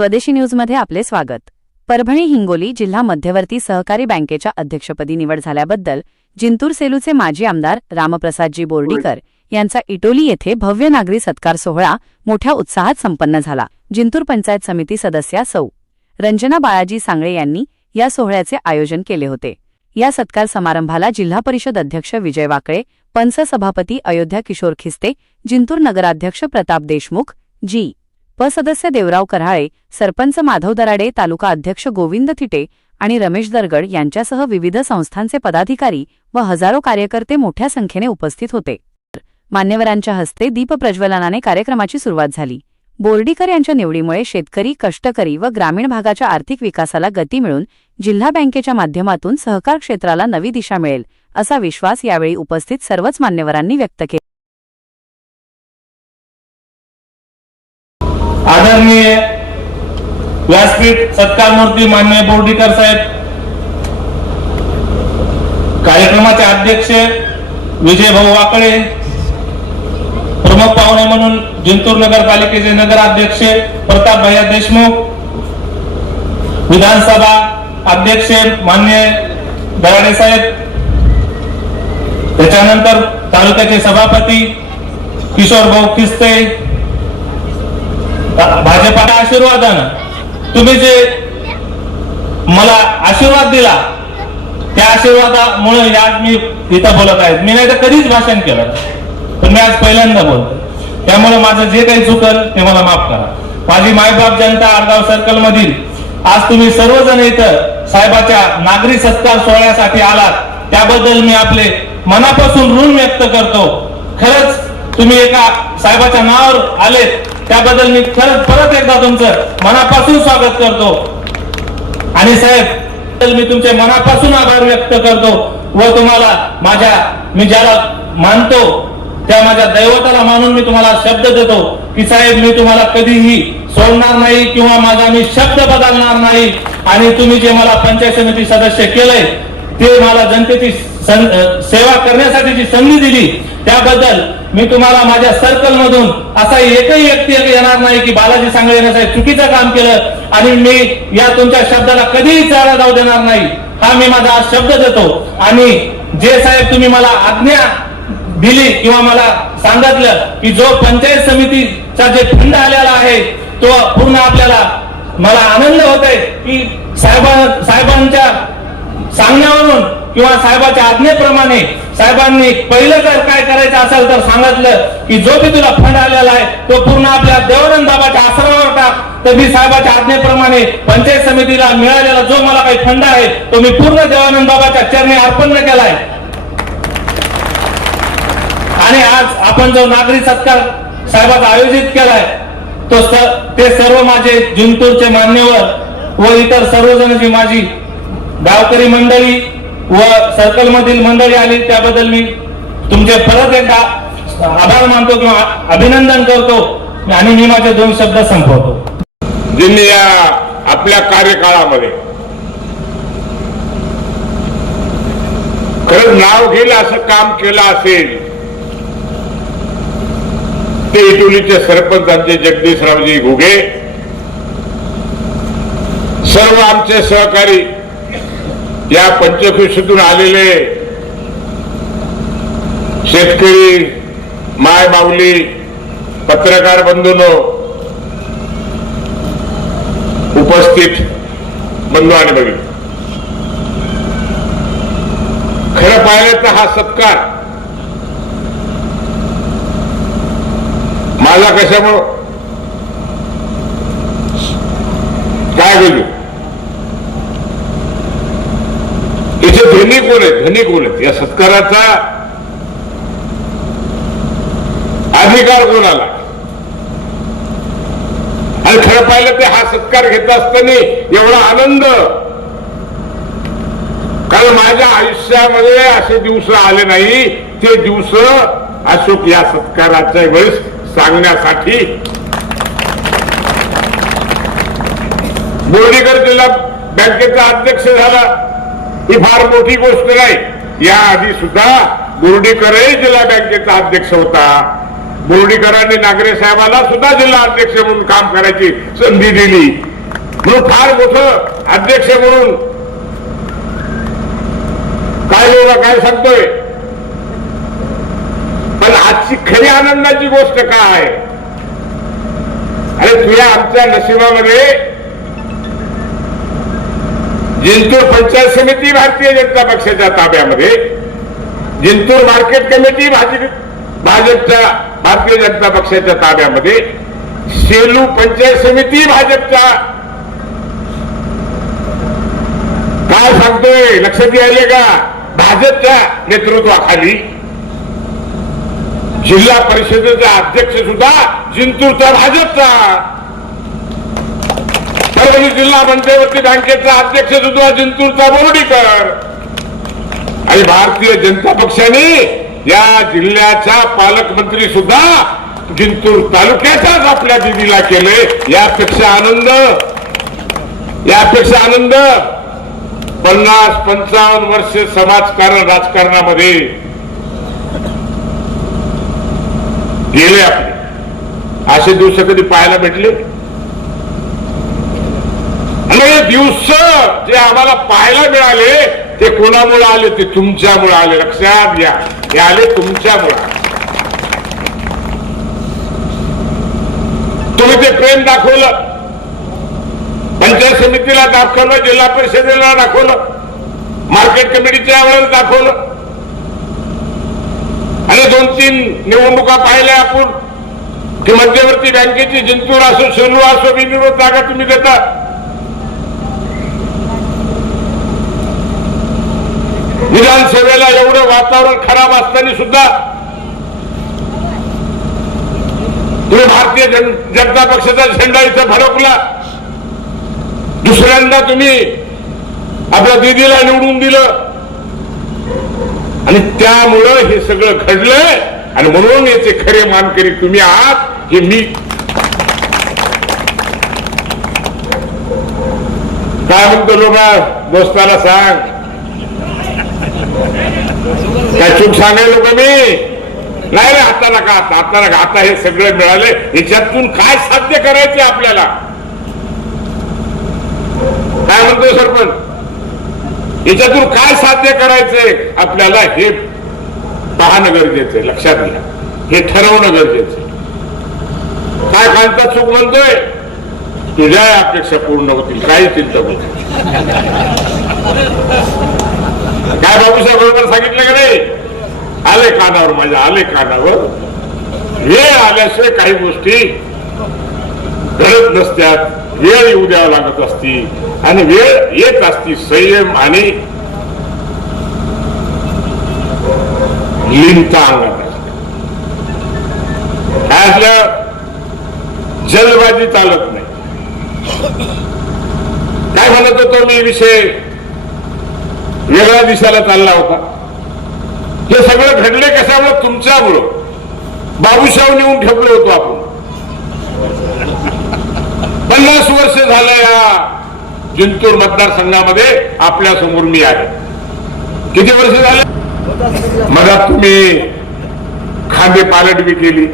स्वदेशी न्यूजमध्ये आपले स्वागत। परभणी हिंगोली जिल्हा मध्यवर्ती सहकारी बँकेच्या अध्यक्षपदी निवड झाल्याबद्दल जिंतूर सेलूचे माजी आमदार रामप्रसादजी बोर्डीकर यांचा इटोली येथे भव्य नागरी सत्कार सोहळा मोठ्या उत्साहात संपन्न झाला। जिंतूर पंचायत समिती सदस्या सौ रंजना बाळाजी सांगळे यांनी या सोहळ्याचे आयोजन केले होते। या सत्कार समारंभाला जिल्हा परिषद अध्यक्ष विजय वाकळे, पंच सभापती अयोध्या किशोर खिस्ते, जिंतूर नगराध्यक्ष प्रताप देशमुख, जी प सदस्य देवराव कराळे, सरपंच माधव दराडे, तालुका अध्यक्ष गोविंद थिटे आणि रमेश दरगड यांच्यासह विविध संस्थांचे पदाधिकारी व हजारो कार्यकर्ते मोठ्या संख्येने उपस्थित होते। मान्यवरांच्या हस्ते दीप प्रज्वलनाने कार्यक्रमाची सुरुवात झाली। बोर्डीकर यांच्या निवडीमुळे शेतकरी, कष्टकरी व ग्रामीण भागाच्या आर्थिक विकासाला गती मिळून जिल्हा बँकेच्या माध्यमातून सहकार क्षेत्राला नवी दिशा मिळेल असा विश्वास यावेळी उपस्थित सर्वच मान्यवरांनी व्यक्त केला। आदरणीय व्यासपीठ सत्कारमूर्ती माननीय बोर्डीकर साहेब, कार्यक्रमाचे अध्यक्ष विजय भाऊ वाकळे, प्रमुख पाहुणे म्हणून जिंतूर नगरपालिकेचे नगराध्यक्ष प्रताप भैया देशमुख, विधानसभा अध्यक्ष माननीय दराडे साहेब, त्याच्यानंतर तालुक्याचे सभापती किशोर भाऊ खिस्ते, भाजपाच्या आशीर्वादानं तुम्ही जे मला आशीर्वाद दिला त्या आशीर्वादामुळे आज मी इथं बोलत आहे। मी नाही तर कधीच भाषण केलं, पण मी आज पहिल्यांदा बोलतो, त्यामुळे माझं जे काही चुकल ते मला माफ करा। माझी मायबाप जनता आडगाव सर्कल मधील आज तुम्ही सर्वजण इथं साहेबाच्या नागरी सत्कार सोहळ्यासाठी आलात, त्याबद्दल मी आपले मनापासून ऋण व्यक्त करतो। खरंच तुम्ही एका साहेबाच्या नावावर आलेत त्याबद्दल मी खरंच परत एकदा तुमचं मनापासून स्वागत करतो। आणि साहेब, मी तुमचे मनापासून आभार व्यक्त करतो व तुम्हाला मी ज्याला मानतो त्या माझ्या दैवताला मानून मी तुम्हाला शब्द देतो की साहेब, मी तुम्हाला कधीही सोडणार नाही किंवा माझा मी शब्द बदलणार नाही। आणि तुम्ही जे मला पंचायत समिती सदस्य केलंय ते मला जनतेची सेवा करण्यासाठी जी संधी दिली त्याबद्दल मी तुम्हाला माझ्या सर्कल मधून असा एकही व्यक्ती येणार नाही की बालाजी सांगळे यांनी साहेब चुकीचं काम केलं आणि मी या तुमच्या शब्दाला कधीही चाळा जाऊ देणार नाही, हा मी माझा आज शब्द देतो। आणि जे साहेब तुम्ही मला आज्ञा दिली किंवा मला सांगितलं की जो पंचायत समितीचा जे फंड आलेला आहे तो पूर्ण आपल्याला मला आनंद होतोय की साहेबांच्या सांगण्यावरून किंवा साहेबाच्या आज्ञेप्रमाणे साहेबांनी पहिलं जर काय करायचं असेल तर सांगितलं की जो बी तुला फंड आलेला आहे तो पूर्ण आपल्या देवानंद बाबाच्या आश्रमावर टाक। तर मी साहेबाच्या आज्ञेप्रमाणे पंचायत समितीला मिळालेला जो मला काही फंड आहे तो मी पूर्ण देवानंद बाबाच्या चरणी अर्पण केलाय। आणि आज आपण जो नागरी सत्कार साहेबाचा आयोजित केलाय तो ते सर्व माझे जिंतूरचे मान्यवर व इतर सर्वजण जी माझी गावकरी मंडळी व सर्कल मधील मंडळी आली त्याबद्दल मी तुमचे परत एकदा आभार मानतो किंवा अभिनंदन करतो आणि मी माझे दोन शब्द संपवतो। ज्यांनी या आपल्या कार्यकाळामध्ये खरंच नाव घेईल असं काम केलं असेल ते इटोलीचे सरपंच आमचे जगदीशरावजी घुगे, सर्व आमचे सहकारी, या पंचकृषीतून आलेले शेतकरी, माय माऊली, पत्रकार बंधूंनो, उपस्थित बंधू आणि भगिनी, खरं पाहिलं तर हा सत्कार माझा कशामुळं काय बोलू, इथे धनी कोण आहेत या सत्काराचा अधिकार कोणाला? आणि खरं पाहिलं ते हा सत्कार घेत असताना एवढा आनंद, कारण माझ्या आयुष्यामध्ये असे दिवस आले नाही, ते दिवस अशोक या सत्काराच्या वेळेस सांगण्यासाठी बोर्डीकर जिल्हा बँकेचा अध्यक्ष झाला ही फार मोठी गोष्ट नाही। याआधी सुद्धा बोर्डीकरही जिल्हा बँकेचा अध्यक्ष होता। बोर्डीकरांनी नागरे साहेबांना सुद्धा जिल्हा अध्यक्ष म्हणून काम करायची संधी दिली। म्हणून फार मोठं अध्यक्ष म्हणून काय लोक काय सांगतोय. पण आजची खरी आनंदाची गोष्ट काय आहे, अरे तुझ्या आमच्या नशिबामध्ये जिंतूर पंचायत समिती भारतीय जनता पक्षाच्या ताब्यामध्ये, जिंतूर मार्केट कमिटी भाजपच्या भारतीय जनता पक्षाच्या ताब्यामध्ये, सेलू पंचायत समिती भाजपच्या, काय सांगतोय लक्षात यायले का, भाजपच्या नेतृत्वाखाली, जिल्हा परिषदेचा अध्यक्ष सुद्धा जिंतूरचा भाजपचा, परभणी जिल्हा मध्यवर्ती बँकेचा अध्यक्ष सुद्धा जिंतूरचा बोर्डीकर, आणि भारतीय जनता पक्षाने या जिल्ह्याचा पालकमंत्री सुद्धा जिंतूर तालुक्याचाच आपल्या दिदीला केले. यापेक्षा आनंद 50-55 वर्ष समाजकारण राजकारणामध्ये गेले आपले, असे दिवस कधी पाहायला भेटले. आणि हे दिवस जे आम्हाला पाहायला मिळाले ते कोणामुळे आले, ते तुमच्यामुळे आले. लक्षात घ्या, हे आले तुमच्यामुळे. तुम्ही ते प्रेम दाखवलं, पंचायत समितीला दाखवलं, जिल्हा परिषदेला दाखवलं, मार्केट कमिटीच्या वेळेला दाखवलं, आणि 2-3 निवडणुका पाहिल्या आपण की मध्यवर्ती बँकेची जिंतूर असो, सेलू असो, बिनविरोध जागा तुम्ही देता. विधानसभेला एवढं वातावरण खराब असताना सुद्धा तुम्ही भारतीय जनता पक्षाचा झेंडा इथं फडकला. दुसऱ्यांदा तुम्ही आपल्या दीदीला निवडून दिलं, आणि त्यामुळं हे सगळं घडलंय. आणि म्हणून याचे खरे मानकरी तुम्ही आहात, हे मी काय म्हणतो. लोक दोस्ताला सांग, काय चूक सांगायला लोक मी नाही रे, आता नका, आता हे सगळं मिळाले, याच्यातून काय साध्य करायचे आपल्याला. काय म्हणतोय सरपंच, याच्यातून काय साध्य करायचंय आपल्याला हे पाहणं गरजेचं, लक्षात घ्या, हे ठरवणं गरजेचं. काय कांता चूक म्हणतोय, तुझ्या अपेक्षा पूर्ण होतील, काही चिंता होत. काय बाबूसाहेब बरोबर सांगितलं का नाही, आले कानावर माझ्या, आले कानावर. वेळ आल्याशिवाय काही गोष्टी घडत नसत्यात, वेळ येऊ द्यावं लागत असती, आणि वेळ येत असती संयम आणि लीनता अंगात. काय असलं, जलबाजी चालत नाही. काय म्हणत होतो मी, विषय वेगळ्या दिशेला चालला होता. हे सगळं घडले कशामुळे, तुमच्यामुळं. बाबूशाव नेऊन ठेवलो होतो आपण. 50 वर्ष झालं या जिंतूर मतदारसंघामध्ये आपल्या समोर मी आहे. किती वर्ष झाले, मला तुम्ही खांदे पालट बी केली.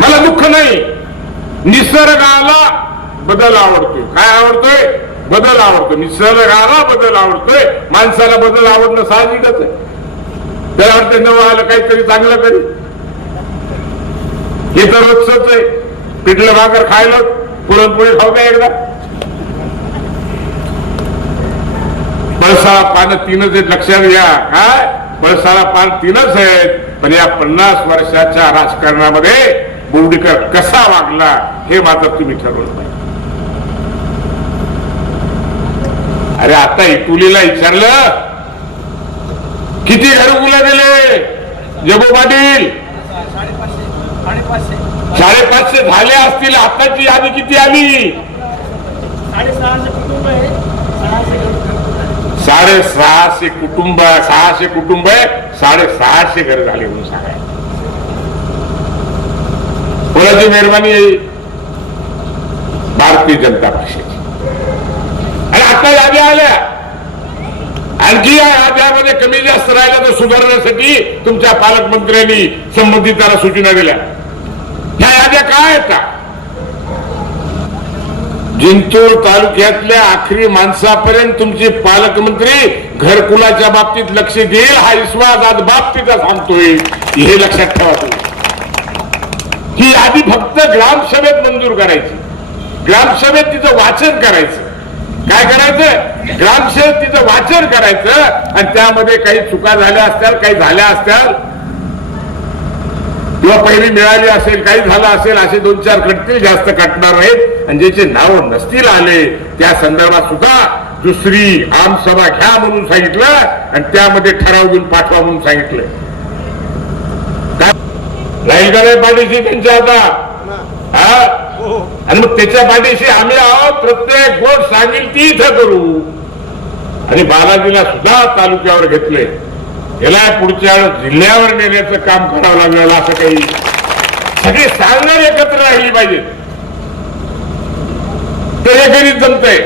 मला दुःख नाही, निसर्गाला बदल आवडतोय. काय आवडतोय, बदल आवडतो. निसर्गाला बदल आवडतोय, माणसाला बदल आवडणं साहजिकच आहे. त्याला वाटतं नवं आलं काहीतरी चांगलं करी. हे तर रोजच आहे. पिठलं भाकर खायला, पुरणपोळी खाऊ का एकदा. पळसाळा पानं 3च आहेत, लक्षात घ्या. काय पळसाळा पान 3च आहेत. पण या 50 वर्षाच्या राजकारणामध्ये बोर्डीकर कसा वागला हे मात्र तुम्ही ठरवलं पाहिजे. अरे आता इटुलीला विचारलं, किती घरकुला दिले जगू पाटील? 550 झाले असतील. आताची यादी किती आली? 650 कुटुंब. 600 कुटुंब आहे, 650 घर झाले म्हणून सांगाय. कोणाची मेहरबानी आहे? भारतीय जनता पक्षाची. आणि आता याद्या आल्या, आणखी या याद्यामध्ये कमी जास्त राहिल्या तर सुधारण्यासाठी तुमच्या पालकमंत्र्यांनी संबंधितांना सूचना दिल्या. ह्या याद्या काय आहेत का? जिंतूर तालुक्यातल्या आखरी माणसापर्यंत तुमचे पालकमंत्री घरकुलाच्या बाबतीत लक्ष देईल हा विश्वास आज बाबतीचा सांगतोय, हे लक्षात ठेवा तुम्ही. ही यादी फक्त ग्रामसभेत मंजूर करायची, ग्रामसभेत तिचं वाचन करायचं. काय करायचं? ग्रामसभेत तिचं वाचन करायचं आणि त्यामध्ये काही चुका झाल्या असत्याल, काही झाल्या असत्याल किंवा पहिली मिळाली असेल, काही झालं असेल, असे 2-4 कटतील, जास्त कटणार नाहीत. आणि ज्याचे नाव नसतील आले त्या संदर्भात सुद्धा दुसरी आमसभा घ्या म्हणून सांगितलं आणि त्यामध्ये ठराव घेऊन पाठवा म्हणून सांगितलं. राहील का नाही पाठीशी त्यांच्या आता? आणि मग त्याच्या पाठीशी आम्ही आहोत. प्रत्येक गोष्ट सांगेल ती इथं करू. आणि बालाजीला सुद्धा तालुक्यावर घेतलंय. याला पुढच्या जिल्ह्यावर नेण्याचं काम करावं लागलं. असं काही सगळे सांगणार एकत्र राहिली पाहिजे, तर हे गणित जमतंय.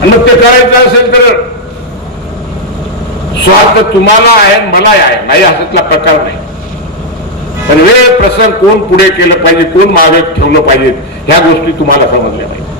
आणि मग ते करायचं असेल तर स्वार्थ तुम्हाला आहे, मला आहे, नाही असातला प्रकार नाही. पण वेळ प्रसंग कोण पुढे केलं पाहिजे, कोण मागे ठेवलं पाहिजे, ह्या गोष्टी तुम्हाला समजल्या पाहिजे.